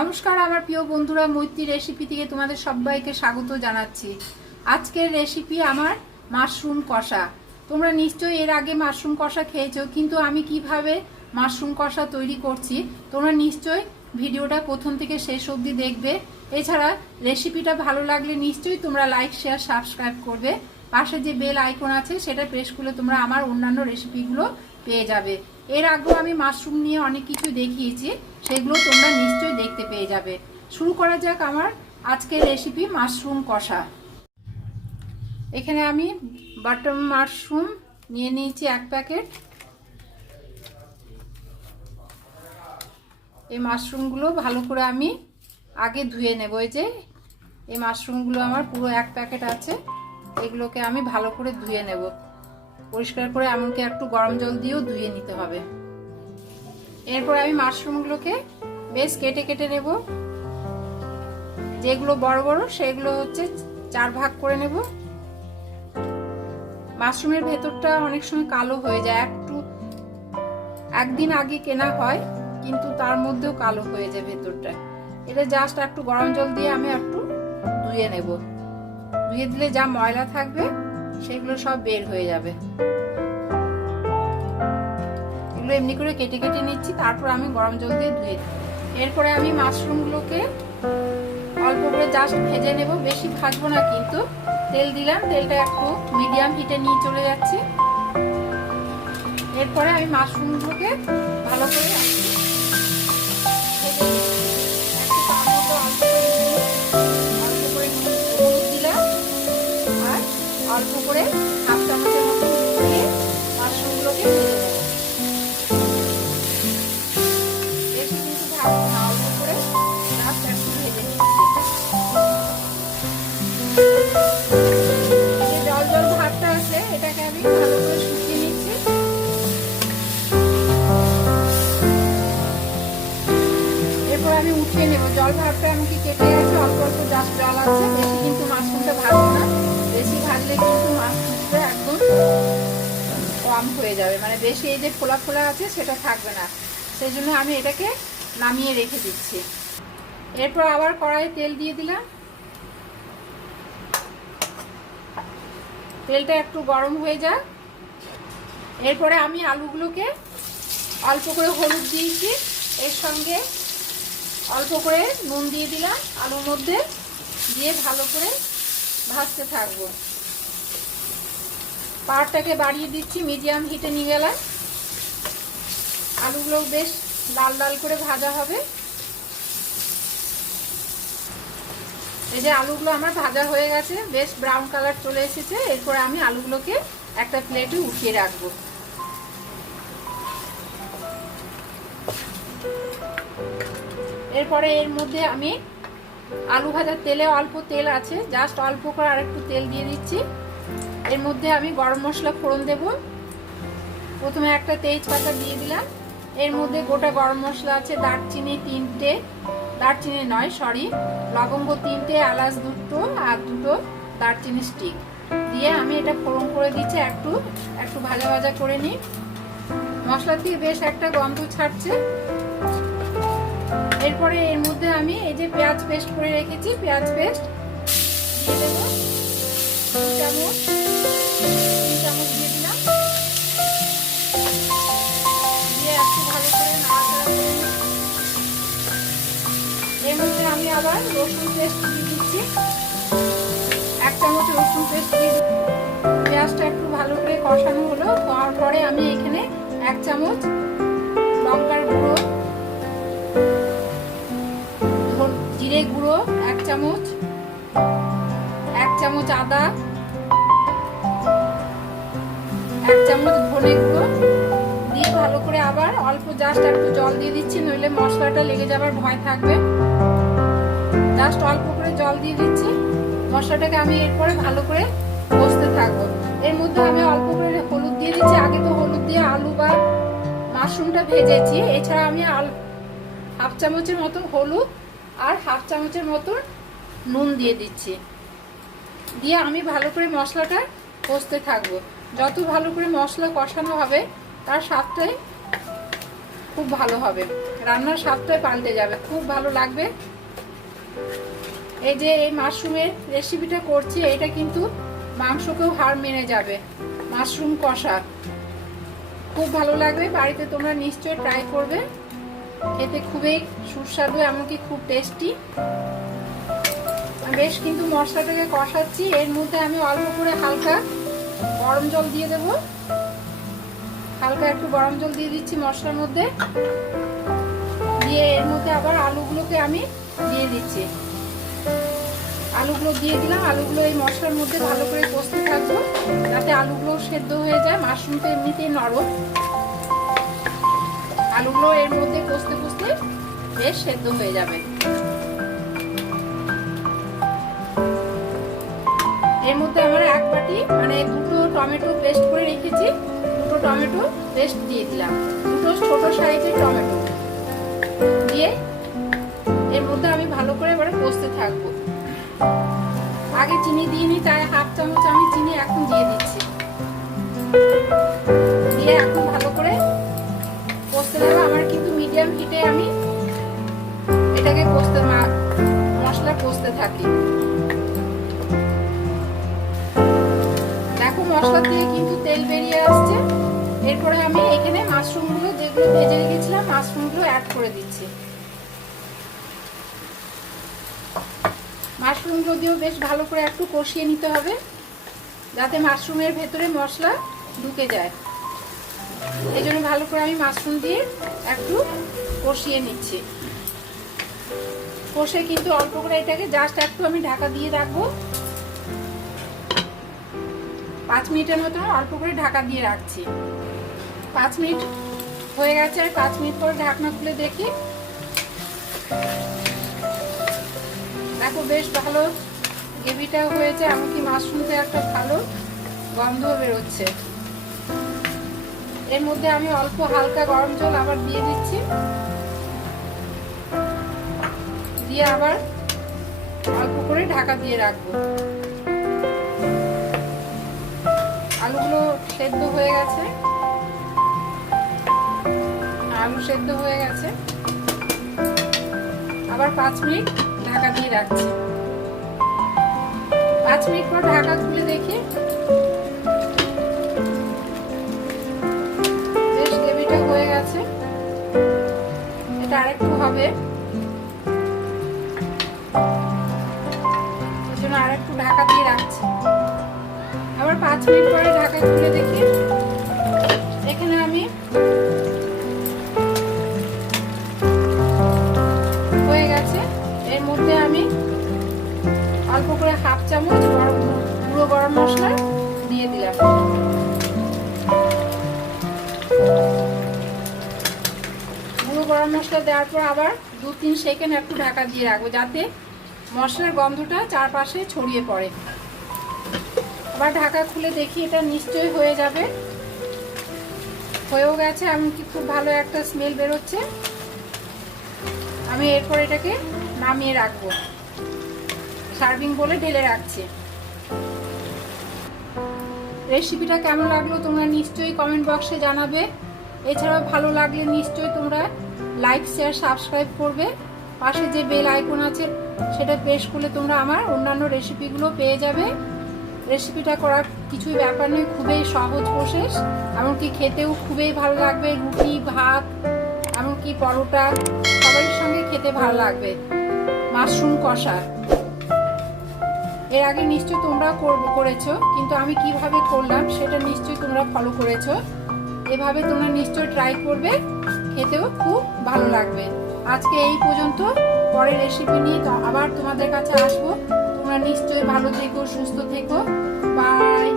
নমস্কার আমার প্রিয় বন্ধুরা, মৈত্রী রেসিপি থেকে তোমাদের সবাইকে স্বাগত জানাচ্ছি। আজকের রেসিপি আমার মাশরুম কষা। তোমরা নিশ্চয়ই এর আগে মাশরুম কষা খেয়েছো, কিন্তু আমি কিভাবে মাশরুম কষা তৈরি করছি তোমরা নিশ্চয়ই ভিডিওটা প্রথম থেকে শেষ অবধি দেখবে। এছাড়া রেসিপিটা ভালো লাগলে নিশ্চয়ই তোমরা লাইক, শেয়ার, সাবস্ক্রাইব করবে। পাশে যে বেল আইকন আছে সেটা প্রেস করলে তোমরা আমার অন্যান্য রেসিপিগুলো পেয়ে যাবে। এর আগেও আমি মাশরুম নিয়ে অনেক কিছু দেখিয়েছি, সেগুলো তোমরা নিশ্চয়ই দেখতে পেয়ে যাবে। শুরু করা যাক আমার আজকের রেসিপি মাশরুম কষা। এখানে আমি বাটার মাশরুম নিয়ে নিয়েছি 1 প্যাকেট। এই মাশরুমগুলো ভালো করে আমি আগে ধুয়ে নেব। এই মাশরুমগুলো আমার পুরো 1 প্যাকেট আছে, এগুলোকে আমি ভালো করে ধুয়ে নেব পরিষ্কার করে, এমনকি একটু গরম জল দিয়েও ধুয়ে নিতে হবে। এরপর আমি মাশরুমগুলোকে বেশ কেটে কেটে নেব। যেগুলো বড় বড় সেগুলো হচ্ছে 4 ভাগ করে নেব। মাশরুমের ভেতরটা অনেক সময় কালো হয়ে যায়, একদিন আগে কেনা হয় কিন্তু তার মধ্যেও কালো হয়ে যায় ভেতরটা। এটা জাস্ট একটু গরম জল দিয়ে আমি একটু ধুয়ে নেব। ধুয়ে দিলে যা ময়লা থাকবে সেগুলো সব বের হয়ে যাবে। এগুলো এমনি করে কেটে কেটে নিচ্ছি, তারপর আমি গরম জল দিয়ে ধুয়ে দিই। এরপরে আমি মাশরুমগুলোকে অল্প করে জাস্ট ভেজে নেব, বেশি ভাজবো না। কিন্তু তেল দিলাম, তেলটা একটু মিডিয়াম হিটে নিয়ে চলে যাচ্ছে। এরপরে আমি মাশরুমগুলোকে ভালো করে অল্প করে হাফ চামচের মতো দিয়ে মাশরুমগুলোকে ভেজে নেব। বেশি কিন্তু ভাজবো না, অল্প করে জাস্ট একটু ভেজে নিচ্ছি। যে জল জল ভাতটা আছে এটাকে আমি ভালো করে শুকিয়ে নিচ্ছি। এরপর আমি উঠিয়ে নেব। জল ভাতটা এমনকি কেটে আছে, অল্প অল্প জাস্ট জল আছে, বেশি কিন্তু মাশরুমটা ভাজবো না। বেশি ভাজলে কিন্তু মাশরুমটা একদম কম হয়ে যাবে, মানে বেশি এই যে ফোলা ফোলা আছে সেটা থাকবে না। সেই জন্য আমি এটাকে নামিয়ে রেখে দিচ্ছি। এরপর আবার কড়াইয়ে তেল দিয়ে দিলাম। তেলটা একটু গরম হয়ে যাক। এরপরে আমি আলুগুলোকে অল্প করে হলুদ দিয়েছি, এর সঙ্গে অল্প করে নুন দিয়ে দিলাম। আলুর মধ্যে দিয়ে ভালো করে ভাজতে থাকবো। পাওয়ারটাকে বাড়িয়ে দিচ্ছি, মিডিয়াম হিটে নিয়ে গেলাম। আলুগুলো বেশ লাল লাল করে ভাজা হবে। এই যে আলুগুলো আমার ভাজা হয়ে গেছে, বেশ ব্রাউন কালার চলে এসেছে। এরপর আমি আলুগুলোকে একটা প্লেটে উঠিয়ে রাখবো। এরপরে এর মধ্যে আমি আলু ভাজার তেলে অল্প তেল আছে, জাস্ট অল্প করে আরেকটু তেল দিয়ে দিচ্ছি। এর মধ্যে আমি গরম মশলা ফোড়ন দেব। প্রথমে একটা তেজপাতা দিয়ে দিলাম। এর মধ্যে গোটা গরম মশলা আছে, দারচিনি 3টে, দারচিনি নয় সরি, লবঙ্গ 3টে, এলাচ 2টো আর 2টো দারচিনি স্টিক দিয়ে আমি এটা ফোড়ন করে দিচ্ছি। একটু ভাজা ভাজা করে নিই। মশলা দিয়ে বেশ একটা গন্ধ ছাড়ছে। এরপরে এর মধ্যে আমি এই যে পেঁয়াজ পেস্ট করে রেখেছি, পেঁয়াজ পেস্ট দিয়ে দেবো। 2 চামচ দিয়ে দিলাম। দিয়ে একটু ভালো করে নাড়াচাড়া করে নিই। এর মধ্যে আমি আবার রসুন পেস্ট দিয়ে দিচ্ছি, 1 চামচ রসুন পেস্ট দিয়ে দিচ্ছি। পেঁয়াজটা একটু ভালো করে কষানো হলো, তারপরে আমি এখানে 1 চামচ লঙ্কার গুঁড়ো, জিরে গুঁড়ো 1 চামচ, 1 চামচ আদা, 1 চামচ ধনে গুঁড়ো দিয়ে ভালো করে আবার অল্প জাস্ট একটু জল দিয়ে দিচ্ছি, নইলে মশলাটা লেগে যাবার ভয় থাকবে। জাস্ট অল্প করে জল দিয়ে দিচ্ছি। মশলাটাকে আমি এরপরে ভালো করে কষতে থাকবো। এর মধ্যে আমি অল্প করে হলুদ দিয়ে দিচ্ছি। আগে তো হলুদ দিয়ে আলু বা মাশরুমটা ভেজেছি। এছাড়া আমি হাফ চামচের মতন হলুদ আর হাফ চামচের মতন নুন দিয়ে দিচ্ছি। দিয়ে আমি ভালো করে মশলাটা কষতে থাকবো। যত ভালো করে মশলা কষানো হবে তার স্বাদটাই খুব ভালো হবে। রান্নার স্বাদটাই পাল্টে যাবে, খুব ভালো লাগবে। এই যে এই মাশরুমের রেসিপিটা করছি, এটা কিন্তু মাংসকেও হার মেনে যাবে। মাশরুম কষা খুব ভালো লাগবে, বাড়িতে তোমরা নিশ্চয়ই ট্রাই করবে। খেতে খুবই সুস্বাদু, এমনকি খুব টেস্টি। বেশ কিন্তু মশলাটাকে কষাচ্ছি, এর মধ্যে আমি অল্প করে হালকা গরম জল দিয়ে দেব। হালকা একটু গরম জল দিয়ে দিচ্ছি মশলার মধ্যে, দিয়ে এর মধ্যে আবার আলুগুলোকে আমি দিয়ে দিচ্ছি। আলুগুলো দিয়ে দিলাম, আলুগুলো এই মশলার মধ্যে ভালো করে কষতে থাকবো যাতে আলুগুলো সেদ্ধ হয়ে যায়। মাশরুম তো এমনিতেই নরম, আলুগুলো এর মধ্যে কষতে কষতে বেশ সেদ্ধ হয়ে যাবে। এর মধ্যে আমার এক বাটি মানে দুটো টমেটো পেস্ট করে রেখেছি, দুটো টমেটো পেস্ট দিয়ে দিলাম, দুটো ছোট সাইজের টমেটো দিয়ে এর মধ্যে আমি ভালো করে এবারে কষতে থাকবো। আগে চিনি দিইনি, তাই হাফ চামচ আমি চিনি এখন দিয়ে দিচ্ছি। দিয়ে এখন ভালো করে কষতে থাকবো। আমার কিন্তু মিডিয়াম হিটে আমি এটাকে মশলা কষতে থাকি। দেখো মশলা থেকে কিন্তু তেল বেরিয়ে আসছে। এরপরে আমি এখানে মাশরুমগুলো যেগুলো ভেজে রেখেছিলাম মাশরুমগুলো অ্যাড করে দিচ্ছি। মাশরুমগুলো দিয়েও বেশ ভালো করে একটু কষিয়ে নিতে হবে যাতে মাশরুমের ভেতরে মশলা ঢুকে যায়। এই জন্য ভালো করে আমি মাশরুম দিয়ে একটু কষিয়ে নিচ্ছি। কষে কিন্তু অল্প করে এটাকে জাস্ট একটু আমি ঢাকা দিয়ে রাখবো। 5 মিনিটের মতো অল্প করে ঢাকা দিয়ে রাখছি। 5 মিনিট হয়ে গেছে, আর 5 মিনিট পরে ঢাকনা খুলে দেখি। দেখো বেশ ভালো গ্রেভিটা হয়েছে, এমনকি মাশরুমতে একটা ভালো গন্ধ বেরোচ্ছে। এর মধ্যে আমি অল্প হালকা গরম জল আবার দিয়ে দিচ্ছি, দিয়ে আবার অল্প করে ঢাকা দিয়ে রাখবো। আলুগুলো সেদ্ধ হয়ে গেছে, আলু সেদ্ধ হয়ে গেছে। আবার 5 মিনিট ঢাকা দিয়ে রাখছি। 5 মিনিট পর ঢাকা খুলে দেখি বেশ গ্রেভিটা হয়ে গেছে। এটা আরেকটু হবে, এই জন্য আরেকটু ঢাকা দিয়ে রাখছি। আবার 5 মিনিট পরে ঢাকা খুলে দেখি এখানে আমি হয়ে গেছে। এর মধ্যে আমি অল্প করে হাফ চামচ গুঁড়ো গরম মশলা দিয়ে দিলাম। গুঁড়ো গরম মশলা দেওয়ার পর আবার 2-3 সেকেন্ড একটু ঢাকা দিয়ে রাখবো যাতে মশলার গন্ধটা চারপাশে ছড়িয়ে পড়ে। আবার ঢাকা খুলে দেখি এটা নিশ্চয়ই হয়ে যাবে। হয়েও গেছে, এমনকি খুব ভালো একটা স্মেল বেরোচ্ছে। আমি এরপর এটাকে নামিয়ে রাখবো, সার্ভিং বলে ঢেলে রাখছি। রেসিপিটা কেমন লাগলো তোমরা নিশ্চয়ই কমেন্ট বক্সে জানাবে। এছাড়াও ভালো লাগলে নিশ্চয়ই তোমরা লাইক শেয়ার সাবস্ক্রাইব করবে। পাশে যে বেল আইকন আছে সেটা প্রেস করলে তোমরা আমার অন্যান্য রেসিপিগুলো পেয়ে যাবে। রেসিপিটা করার কিছুই ব্যাপার নেই, খুবই সহজ প্রসেস, এমনকি খেতেও খুবই ভালো লাগবে। রুটি, ভাত, এমনকি পরোটা সবারই সঙ্গে খেতে ভালো লাগবে। মাশরুম কষা এর আগে নিশ্চয়ই তোমরা করেছো, কিন্তু আমি কিভাবে করলাম সেটা নিশ্চয়ই তোমরা ফলো করেছো। এভাবে তোমরা নিশ্চয়ই ট্রাই করবে, খেতেও খুব ভালো লাগবে। আজকে এই পর্যন্ত, পরের রেসিপি নিয়ে আবার তোমাদের কাছে আসবো। তোমরা নিশ্চয়ই ভালো থেকো, সুস্থ থেকো। বাই।